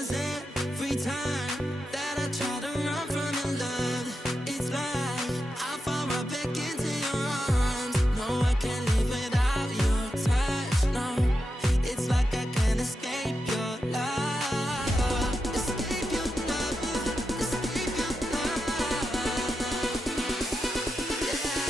'Cause every time that I try to run from your love, it's like I fall right back into your arms. No, I can't live without your touch. No, it's like I can't escape your love. Escape your love. Escape your love. Yeah.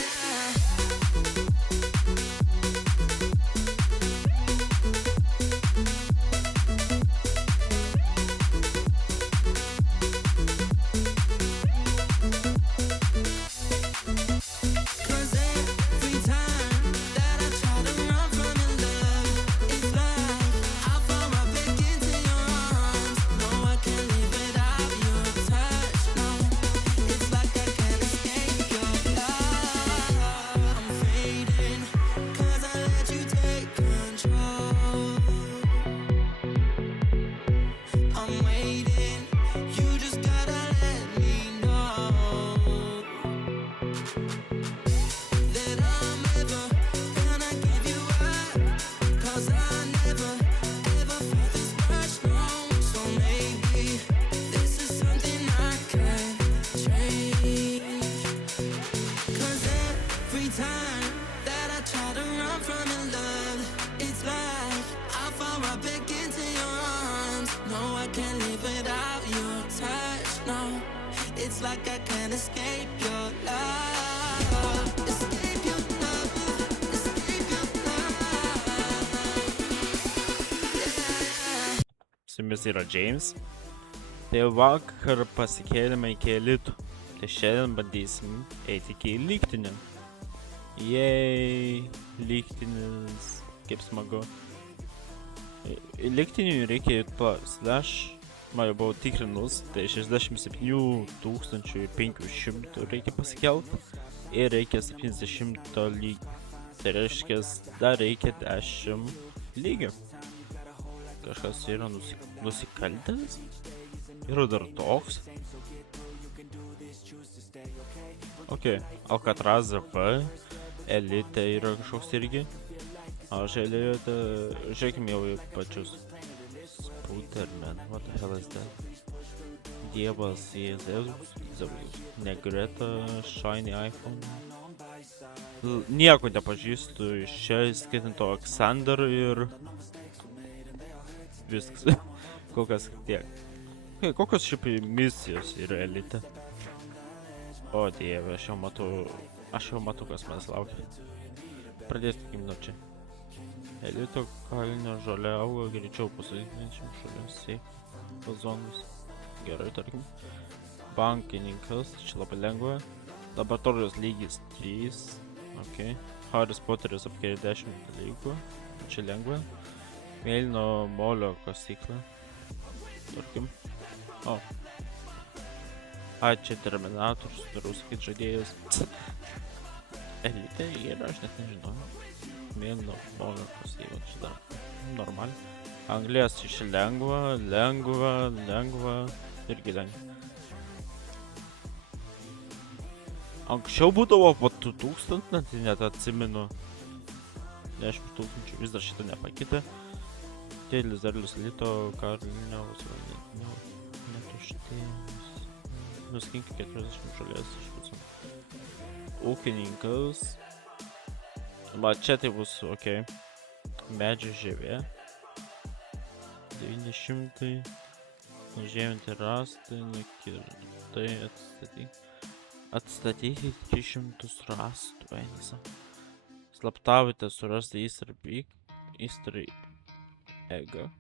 Cause every time that I try to run from your love, it's like I fall right back into your arms. No, I can't live without your touch. No, it's like I can't escape your love. I'm fading, 'cause I let you take control. I'm waiting, you just gotta let me know that I'm ever gonna give you up. 'Cause I never, ever felt this much, no. So maybe this is something I can change. 'Cause every time that I try to run from your love, it's like I fall right back into your arms. No, I can't live without your touch, no. It's like I can't escape your love. Escape your love. Escape your love. Yeah. Su jumis yra James. Tai vakar pasikėlėme iki elitų. Tai šiandien bandysim eiti iki lygtinių. Jei, lygtinis, kaip smagu. Lygtinių reikia slash, man jau buvau tikrinus, tai 67 500 reikia pasikelt ir reikia 70 lygių. Tai reiškia, dar reikia 10 lygių. Kažkas yra nusikaltęs? Yra dar toks. Ok, Alcatraz ZP, Elite yra kažkoks irgi. Aš Elite, žiūrėkime jau į pačius. Spooderman, what the hell is that? Dievas Jėzus, Negreta, Shiny iPhone. Nieko nepažįstu iš čia, skaitant to Alexander ir viskas. Kol kas tiek. Kokios šiaip misijos yra Elite? O dieve, aš jau matau, kas manęs laukia. Pradėsim nuo čia. Elito kalinio žolė auga greičiau pasodinančiam šaliuose vazonus. Gerai, tarkim. Bankininkas, čia labai lengva. Laboratorijos lygis 3. Ok. Haris Poteris apkėlė 10 dalykų. Čia lengva. Mėlyno molio kasykla. Tarkim. O. Čia Terminatorius, turiu sakyt žaidėjas. Elite yra, aš net nežinau. Mėlyno molio kasykla, čia dar normaliai. Anglės iš lengva, irgi lengva. Anksčiau būdavo po 2000, net atsimenu. 10 000, vis dar šitą nepakeitė. Tėlis derlius lito, karliniaus, netuštėjimas. Nuskinkit 40 žolės iš pusų. Ūkininkas. Va, čia tai bus, ok. Medžio žievė. 900. Žieminti rastai, nekirtai, atstatyti 300 rastų, einasa. Slaptavote surasti įstrai egą.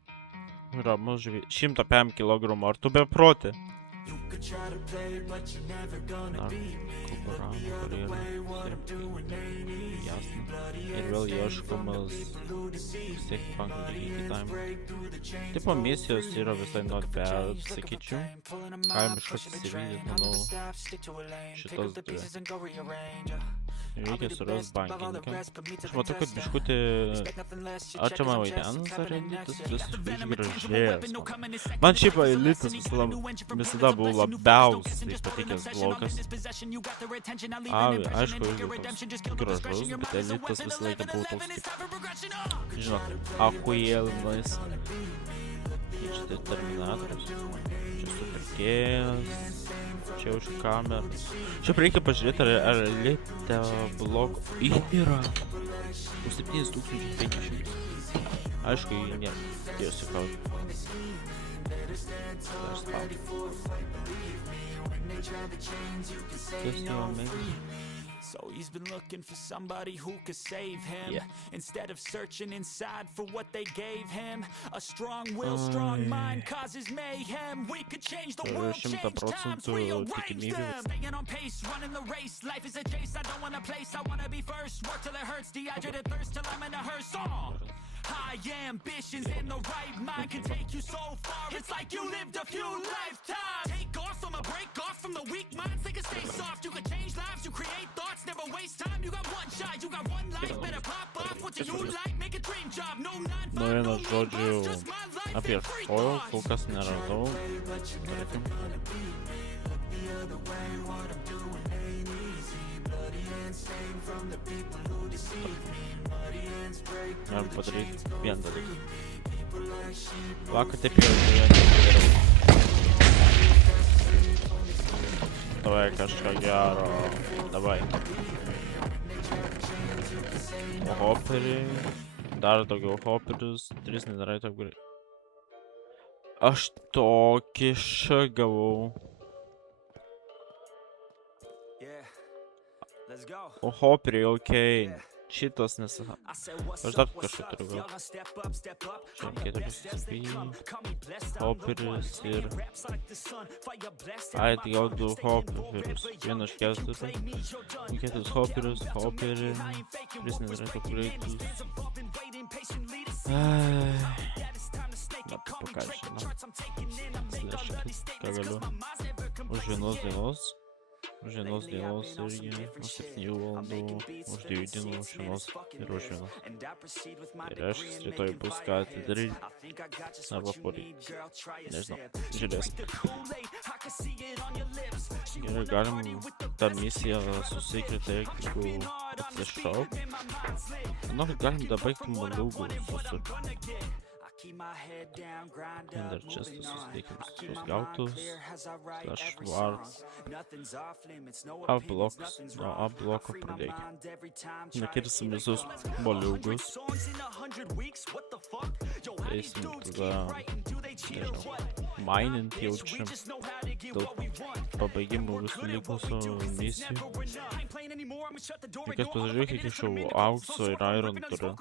Ramus žvį. 105 kg, ar tu beproti? Jasna. Ir vėl ieškomas siekti bankų lygiai kitam. Tipo misijos yra visai not bad, sakyčiau. Galim iškoti įsivykdyti, manau, šitos dvi. Reikia surast bankininką. Aš matau, kad biškutį... Ar čia man vaidenas ar elitas vis išgražėjęs. Man šiaip elitas visada buvo labiausiai patikęs blokas. Aišku, irgi toks gražus, bet elitas visą laiką buvo toks kaip... Žinot, ahuėlinas. tai Terminatorius. Čia supirkėjas. Čia jaučiu kameras. Šiaip reikia pažiūrėti, ar Elite blogo yra. Už 7500. Aišku, jį nėra. Tiesiog kauti. Aš spaudžiu. Tas jau amazing. So he's been looking for somebody who could save him. Yeah. Instead of searching inside for what they gave him. A strong will, strong mind causes mayhem. We could change the world, change times, rearrange them. Staying on pace, running the race. Life is a chase, I don't want a place. I wanna be first, work till it hurts. Dehydrated thirst till I'm in a hearse. High ambitions in the right mind can take you so far. It's like you lived a few lifetimes. Take off from a break off from the weak minds. They can stay soft. You can change lives. You create thoughts. Never waste time. You got one shot. You got one life. Better pop off. What do you like? Make a dream job. No 9 to 5. No žodžiu, just my life. apie oil kol kas neradau. Tarkim. Galim padaryti vieną dalyką. Vakar taip jau nepadariau. Davai kažką gero. Davai. Hoperiai. Dar daugiau hoperius. 3 nedarai taip gerai. Aš tokį š gavau. O hoperiai, okei. Šitas nesaha. Aš dar kažką turiu gal. Čia 4 hoperis ir... Ai, tai gal 2 hoperius. Vieną iš 4. 4 hoperius, hoperį. 3 nedarai greitus. Na, pakaišinu. Slėškit, ką galiu. Už vienos dienos. Už vienos dienos irgi, už 7 valandų, už 2 dienų, už vienos ir už vienos. Tai reiškia, rytoj bus ką atidaryti, arba poryt. Nežinau, žiūrėsim. Gerai, galim tą misiją su Secret Electriku atsišaukt. Manau, kad galim dabaigti mandaugu susur. Dar čia susidėkim sus gautus, slash wards, A-bloks, nuo A-bloko pradėkim. Nekirsim visus moliugus. Eisim tada, nežinau, minint jaučiam dėl pabaigimų visų likusių misijų. Reikės pasižiūrėk, kiek iš jau aukso ir iron turiu.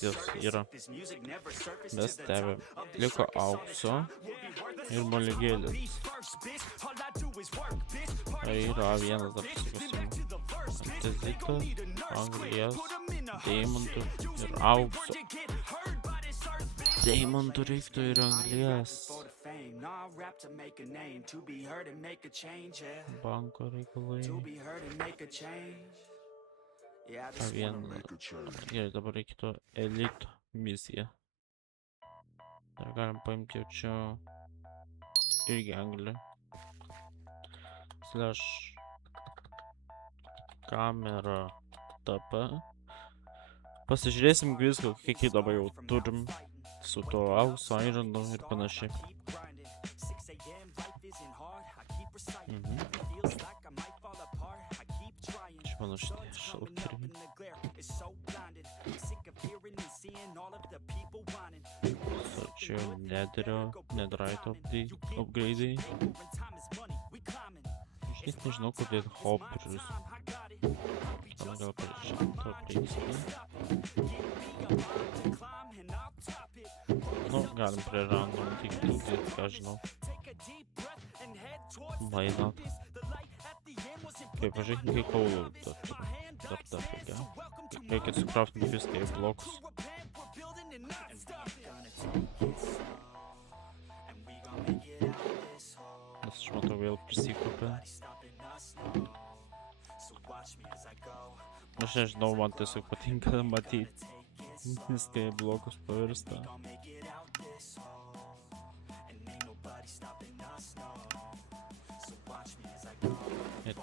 Jas yra. Mes stebėm. Liko aukso ir moligėlis. Yra vienas dar pasikasimu. Antezitas, anglijas, deimantų ir aukso. Deimantų reiktų ir anglijas. Banko reikalai. Gerai, dabar reikėtų elito misiją. Dar galim paimti jau čia irgi anglį. Slash kamera TP. Pasižiūrėsim viską, kiek dabar jau turim su to aukso, ironu ir panašiai. Čia mano šitie šalturiai. Čia jau netherite upgrade'ai. Aš net nežinau, kur dėti hoperius. Gal pareiškinto prieistai. Nu, galim prie random tik dėti, ką žinau. Mainat. Kaip, pažiūrėkime, kai kaulų dar reikia. Reikia sukraftinti viską į blokus. Nes aš matau vėl prisikopę. Aš nežinau, man tiesiog patinka matyti viską į blokus pavirsta.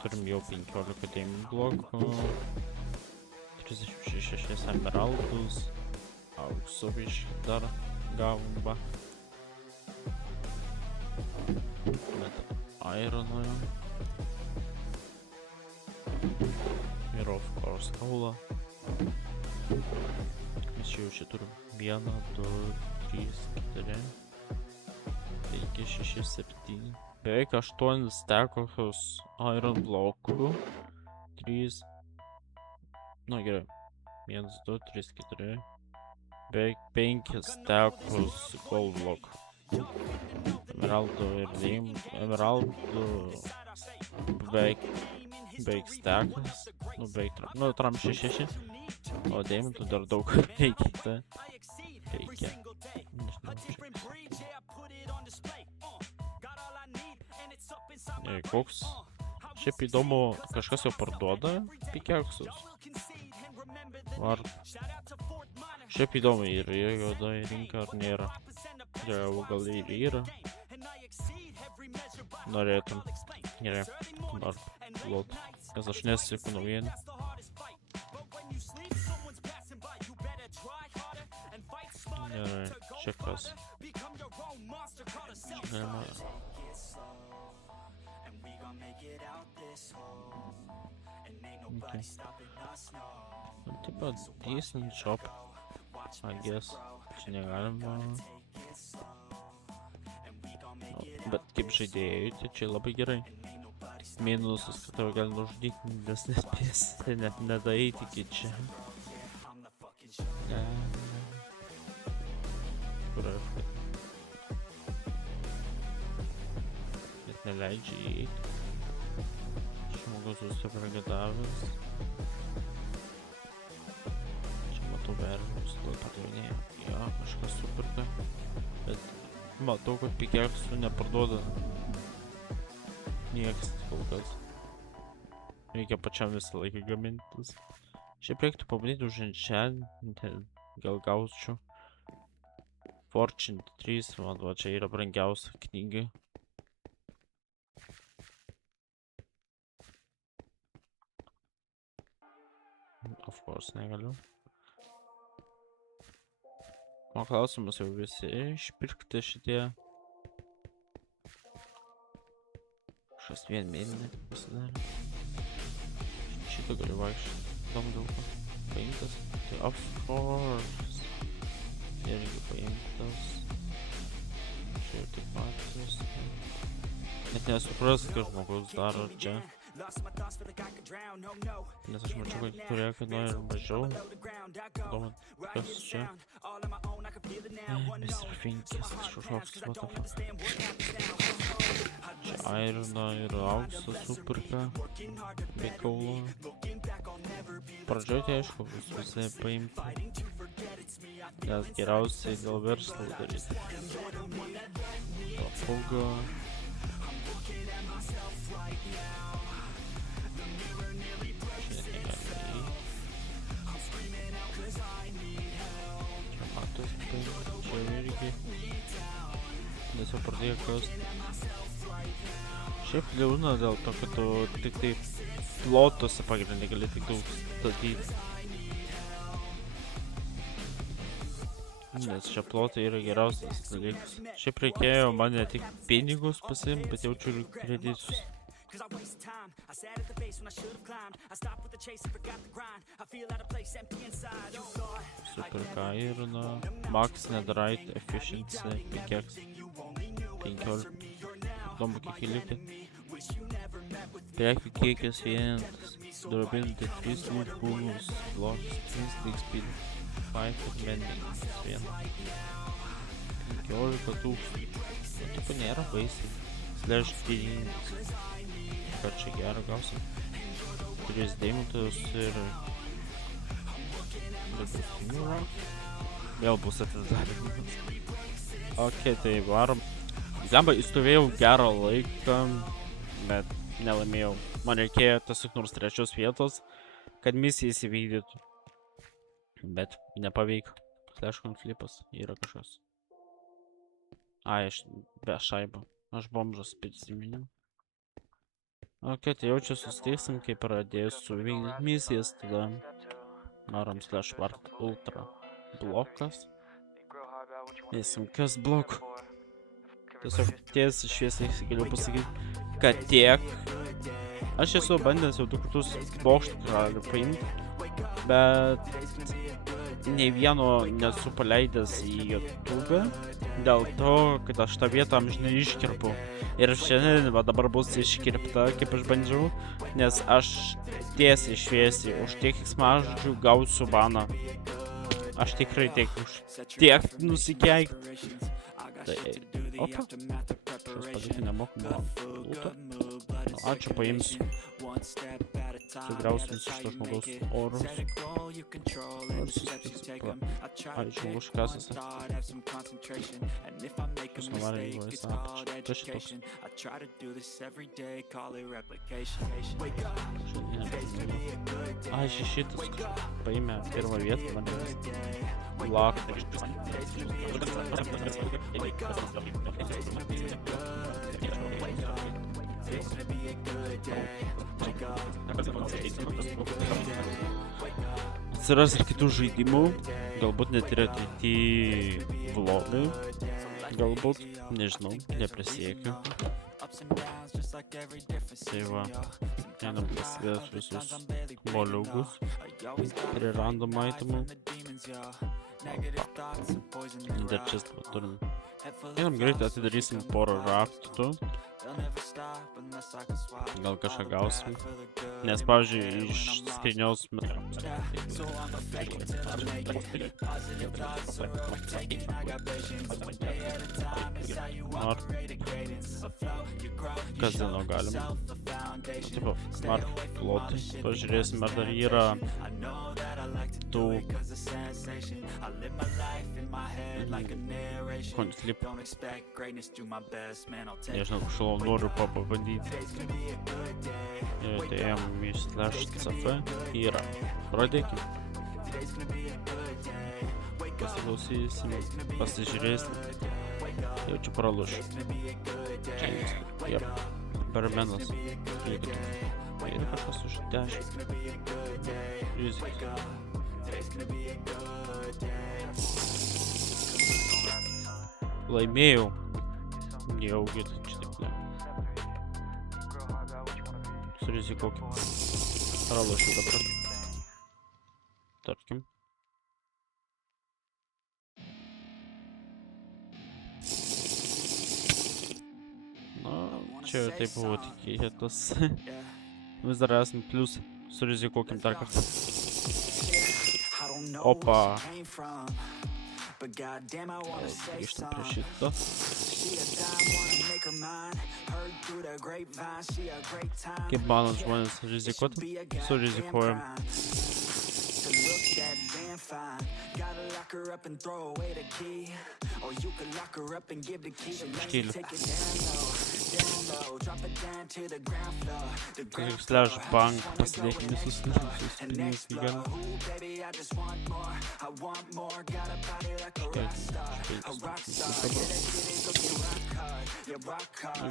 Turim jau 15 diamond blokų. 36 emeraldus. Aukso biškį dar gavome. Bet ironoje. Ir of course kaulą. Mes čia jau čia turim 1, 2, 3, 4, 5, 6, 7. Beveik 8 stekokius iron blokų. 3. Nu gerai. 1, 2, 3, 4. Beveik 5 stekus gold blokų. Emeraldų ir emeraldų beveik stekas. Nu beveik, nu tram 6. O deimantų dar daug reikia. Reikia. Koks? Šiaip įdomu, kažkas jau parduoda pikeksus. Ar šiaip įdomu, yra juoda rinka ar nėra. Jau gal ir yra. Norėtum. Gerai. Ar lot. Nes aš nesiku naujienų. Gerai. Čia kas. Galima. Okay. Tipo decent shop, I guess. Čia negalima. Bet kaip žaidėjui, tai čia labai gerai. Minusas, kad tave gali nužudyti, nes nespėsi net nedaeiti iki čia. Kur aš? Net neleidžia įeiti. Žmogus susipragadavęs. Čia matau veržus, gal pardavinėja. Jo, kažkas superka. Bet matau, kad pikeksų neparduoda. Niekas kol kas. Reikia pačiam visą laiką gamintis. Šiaip reiktų pabandyti už enchantment, gal gaučiau. Fortune 3, man va čia yra brangiausia knyga. Of course, negaliu. O klausimas jau visi išpirkti šitie. Kažkas vien mėlyne pasidarė. Šitą galiu vaikščioti. Įdomu dėl ko. Paimtas. Tai of course. Irgi paimtas. Čia jau taip patys. Net nesupras, kad žmogus daro čia. Nes aš mačiau, kad kurie kainuoja ir mažiau. Įdomu, kas čia. Mr. Finkis, kažkoks, what the fuck. Čia irono ir aukso superka. Bei kaulo. Pradžioj tai aišku, bus visai paimti. Nes geriausiai dėl verslo daryti. Pafuga. Čia irgi. Nes jau pradėjo kast. Šiaip liūna dėl to, kad tu tik taip plotuose pagrindai gali tik daug statyti. Nes čia plotai yra geriausias dalykas. Šiaip reikėjo man ne tik pinigus pasiimti, bet jaučiu ir kreditus. Superka irono. Max netherite efficiency. Pickaxe. 15. Įdomu kiek įlikti. Prekių kiekis vienas. Durability 3 loot bonus. Blocks 3 stick speed. 5 mending. 1. 15 tūkstančių. Tipo nėra baisiai. Slash 9. Ką čia gerą gausim. 3 deimantus ir... Vėl bus atidarimas. Ok, tai varom. Zemba įstovėjau gerą laiką, bet nelaimėjau. Man reikėjo tiesiog nors 3 vietos, kad misija įsivykdytų. Bet nepavyko. Slash konflipas yra kažkas. Ai, aš be šaibo. Aš bomžas prisiminiau. Ok, tai jau čia susitiksim, kai pradėsiu vykdyti misijas, tada maram/vart ultra blokas. Eisim, kas blok? Tiesiog tiesiai šviesiai galiu pasakyti, kad tiek. Aš esu bandęs jau 2 kartus bokštą karalių paimti, bet nei vieno nesu paleidęs į YouTube, dėl to, kad aš tą vietą amžinai iškirpu. Ir šiandien va dabar bus iškirpta, kaip aš bandžiau, nes aš tiesiai šviesiai už tiek xmažodžių gausiu baną. Aš tikrai tiek nusikeikt. Tai, opa, šios palikti nemokamą lūtą. Ačiū, paimsiu. Sugriausiu visus šito žmogaus orus. Ir susitiksim. Ačiū, už kasas. Kas nuvarė į vaisą apačią. Tai šitoks. Ai, šitas paėmė pirmą vietą manęs. Lak. Atsiras ir kitų žaidimų, galbūt net ir ateityje vlogai, galbūt, nežinau, neprisiekiu. Tai va, einam pasidėti visus moliugus prie random itemų. Dar čia turim. Einam greitai atidarysim porą raktų. Gal kažką gausim. Nes, pavyzdžiui, iš skrynios kazino galim. Tipo, smart plotai. Pažiūrėsim, ar dar yra tų konfliktų. Nežinau, kažko noriu pabandyti. Tai jam /cf yra. Pradėkim. Pasiklausysim, pasižiūrėsim. Jau čia pralošiu. Čia jis. Jep. Barmenas. Ir kažkas už 10. Rizika. Laimėjau. Nejaugi, tai čia taip ne. Surizikuokim. Pralošiu dabar. Tarkim. Na, čia taip buvo tikėtas. Vis dar esam plius. Surizikuokim dar kartą. Opa. Grįžtam prie šito. Kaip manot žmonės rizikuoti? Surizikuojam. Štyliu. /bank pasidėkim visus pinigus į galą.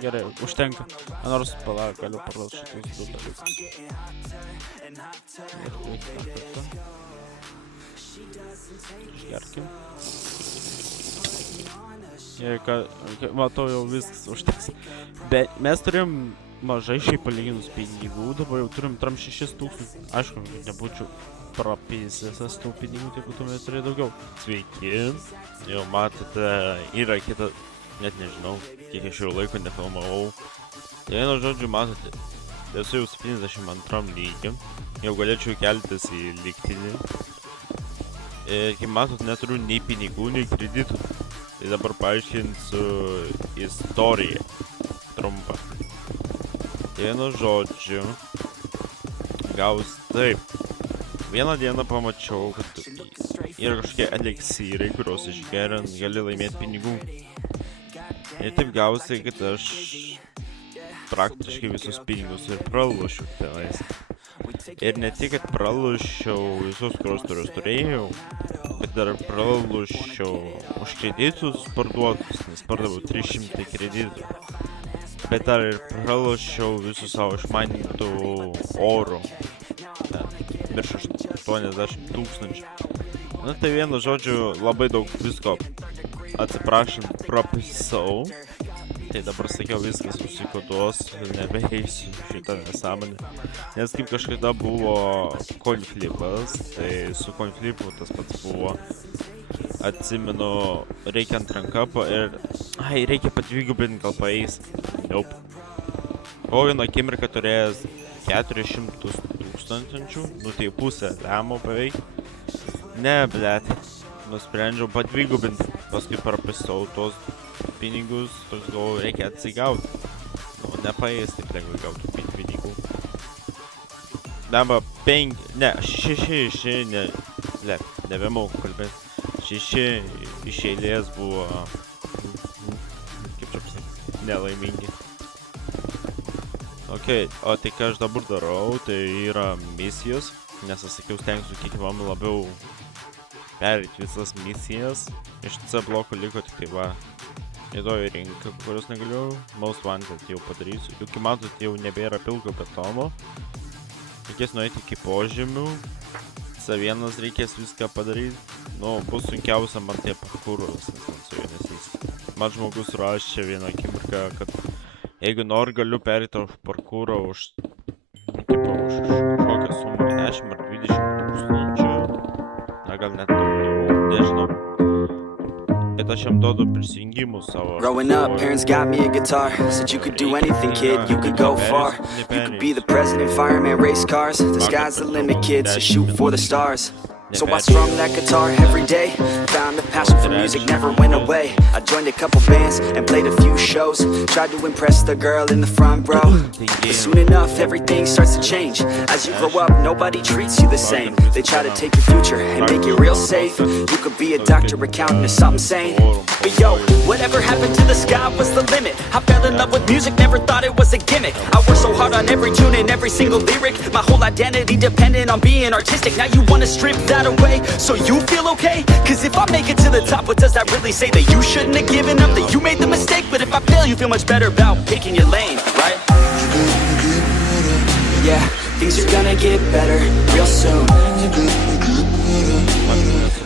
Gerai, užtenka. Nors palauk, galiu parduoti šitus 2 dalykus. Išgerkim. Matau, jau viskas užteks. Bet mes turim mažai šiaip palyginus pinigų, dabar jau turim 6,000. Aišku, nebūčiau prapėsęs tų pinigų, tai būtume turėję daugiau. Sveiki, jau matote, yra kita, net nežinau, kiek aš jau laiko nefilmavau. Vienu žodžiu, matote, esu jau 72 lygiu, jau galėčiau keltis į lygtinį. Kaip matot, neturiu nei pinigų, nei kreditų. Tai dabar paaiškinsiu istoriją trumpą. Vienu žodžiu, gaus taip. Vieną dieną pamačiau, kad yra kažkokie eleksyrai, kuriuos išgeriant gali laimėti pinigų. Ir taip gausi, kad aš praktiškai visus pinigus ir pralošiu tenais. Ir ne tik, kad pralošiau visus, kuriuos turėjau, bet dar pralošiau už kreditus parduotus, nes pardaviau 300 kreditų. bet dar ir pralošiau visus savo išmanytų oro. Virš 80 000. Na tai vienu žodžiu, labai daug visko, atsiprašant, prapisau. Tai dabar sakiau, viskas susikoduos, nebeeisiu šitą nesąmonę. Nes kaip kažkada buvo coinflipas, tai su coinflipu tas pats buvo. Atsimenu, reikia ant rankapo ir... reikia padvigubinti, gal paeis. Nope. Po vieną akimirką turėjęs 400 000, nu tai pusę lemo beveik. Ne, blet. Nusprendžiau padvigubinti, paskui prapisau tos pinigus, toks galvoju, reikia atsigauti. Nu, nepaės taip lengvai gautų pinigų. Dabar 6, nebemoku kalbėti. 6 iš eilės buvo, kaip čia pasakyti, nelaimingi. Ok, o tai ką aš dabar darau, tai yra misijos, nes aš sakiau, stengsiu kiek įmanoma labiau perėti visas misijas. Iš C bloko liko tik tai va, juodoji rinka, kurios negaliu, Most Wanted jau padarysiu. Juk matot, jau nebėra pilko betono. Reikės nueiti iki požemių, C1 reikės viską padaryti. Nu, bus sunkiausia man tie parkūros, nes man su juo nesiseka. Man žmogus rašė vieną akimirką, kad jeigu nori, galiu perėti už parkūrą už kažkokią sumą 10 ar 20 000. Na, gal net daugiau, nežinau. Bet aš jam duodu prisijungimus savo. Growing up, parents got me a guitar. Said you could do anything, kid, you could go far. You could be the president, fireman, race cars. The sky's the limit, kid, so shoot for the stars. So I strummed that guitar every day. Found a passion for music, never went away. I joined a couple bands and played a few shows. Tried to impress the girl in the front row. But soon enough, everything starts to change. As you grow up, nobody treats you the same. They try to take your future and make it real safe. You could be a doctor, accountant, or something sane. But yo, whatever happened to the sky was the limit. I fell in love with music, never thought it was a gimmick. I worked so hard on every tune and every single lyric. My whole identity depended on being artistic. Now you wanna strip that away, so you feel okay? Cause if I make it to the top, what does that really say? That you shouldn't have given up, that you made the mistake? But if I fail, you feel much better about picking your lane, right? Yeah, things are gonna get better real soon.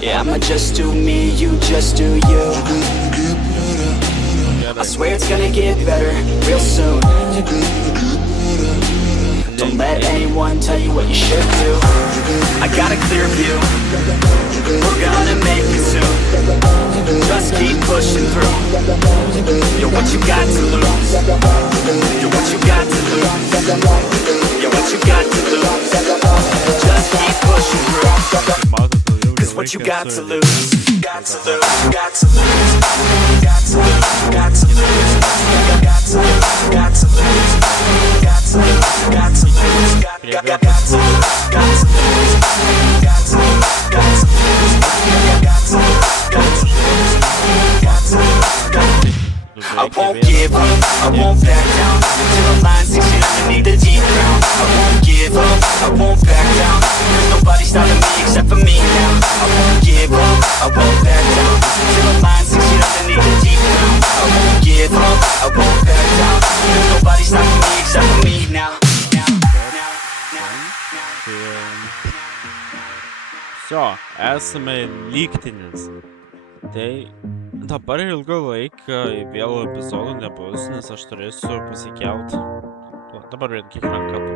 Yeah, I'ma just do me, you just do you. I swear it's gonna get better real soon. Don't let anyone tell you what you should do. I got a clear view, we're gonna make it soon. Just keep pushing through. You're what you got to lose. You're what you got to lose. You're what you got to lose. Just keep pushing through. Cause what you got to lose. Got to lose. Got to lose. Got to lose. Got to lose. Got to lose. Got to lose. Got to lose. Got to lose. Got to lose. Got to lose. Got to lose. Got to lose. Got to lose. Got to lose. Got to lose. I won't give up, I won't back down till the line 6 years beneath the deep ground. I won't give up, I won't back down. There's nobody stopping me except for me now. I won't give up, I won't back down till the line 6 years beneath the deep ground. I won't give up, I won't back down. There's nobody stopping me except for me now. So, esame lygtinis. Tai dabar ilgą laiką vėl epizodų nebus, nes aš turėsiu pasikelt. Dabar vien kiek rankapų.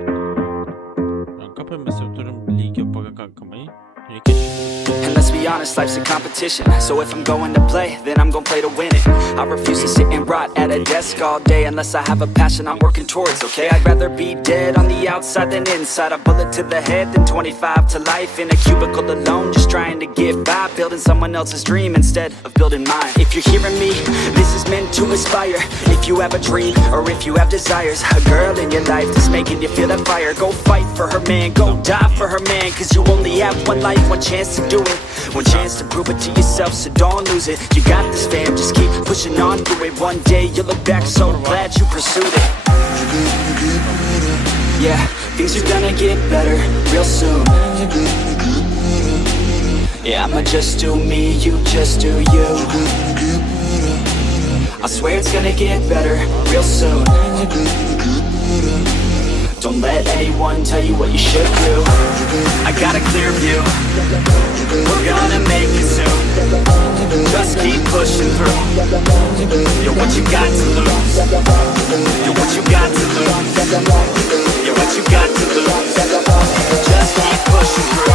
Rankapą mes jau turim lygio pakankamai. And let's be honest, life's a competition. So if I'm going to play, then I'm gonna play to win it. I refuse to sit and rot at a desk all day unless I have a passion I'm working towards, okay? I'd rather be dead on the outside than inside. A bullet to the head than 25 to life in a cubicle alone, just trying to get by, building someone else's dream instead of building mine. If you're hearing me, this is meant to inspire. If you have a dream or if you have desires, a girl in your life that's making you feel that fire, go fight for her man, go die for her man. Cause you only have one life, one chance to do it, one chance to prove it to yourself, so don't lose it. You got this, fam, just keep pushing on through it. One day you'll look back so glad you pursued it. Yeah, things are gonna get better real soon. Yeah, I'ma just do me, you just do you. I swear it's gonna get better real soon. Don't let anyone tell you what you should do. I got a clear view. We're gonna make it soon. Just keep pushing through. You're what you got to lose. You're what you got to lose. You're what you got to lose. Just keep pushing through.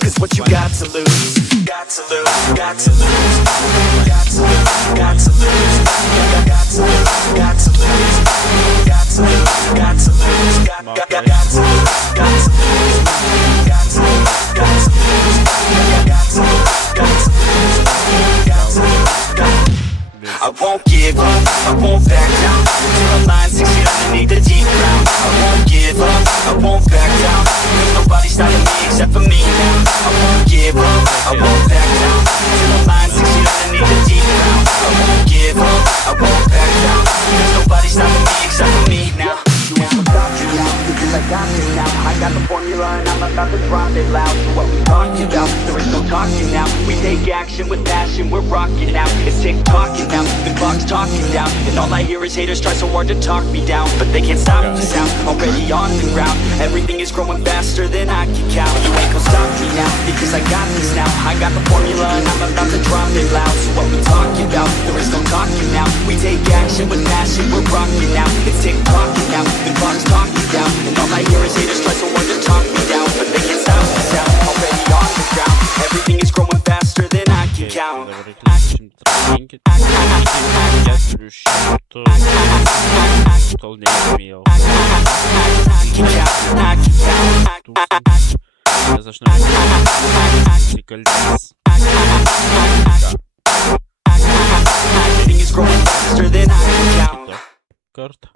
Cause what you got to lose. Got to lose. Got to lose. Got to lose. Got to lose. Got to lose. Got to lose. Got to lose. Got to lose. Got to lose. Got to lose. Got to lose. Got to lose. Got to lose. Got to lose. Got to lose. I won't give up, I won't back down till I'm lying 6 feet underneath the deep ground. I won't give up, I won't back down. There's nobody stopping me except for me now. I won't give up, I won't back down till I'm lying 6 feet underneath the deep ground. I won't give up, I won't back down. There's nobody stopping me except for me now. You ain't gonna stop me now, because I got this now. I got the formula and I'm about to drop it loud. So what we talking about? There is no talking now. We take action with passion, we're rocking now. It's tick-tocking now, the clock's talking down. And all I hear is haters try so hard to talk me down, but they can't stop the sound, already on the ground. Everything is growing faster than I can count. You ain't gonna stop me now, because I got this now. I got the formula and I'm about to drop it loud. So what we talking about? There is no talking now. We take action with passion, we're rocking now. It's tick-tocking now, the clock's talking down. And all I hear is haters try so hard to talk me down, but they can't stop the sound, already on the ground. Everything is growing faster than I can count. Şimdi я срущу, что не имел. Я зашну прикольдес. Everything is growing faster than I can count. Карта.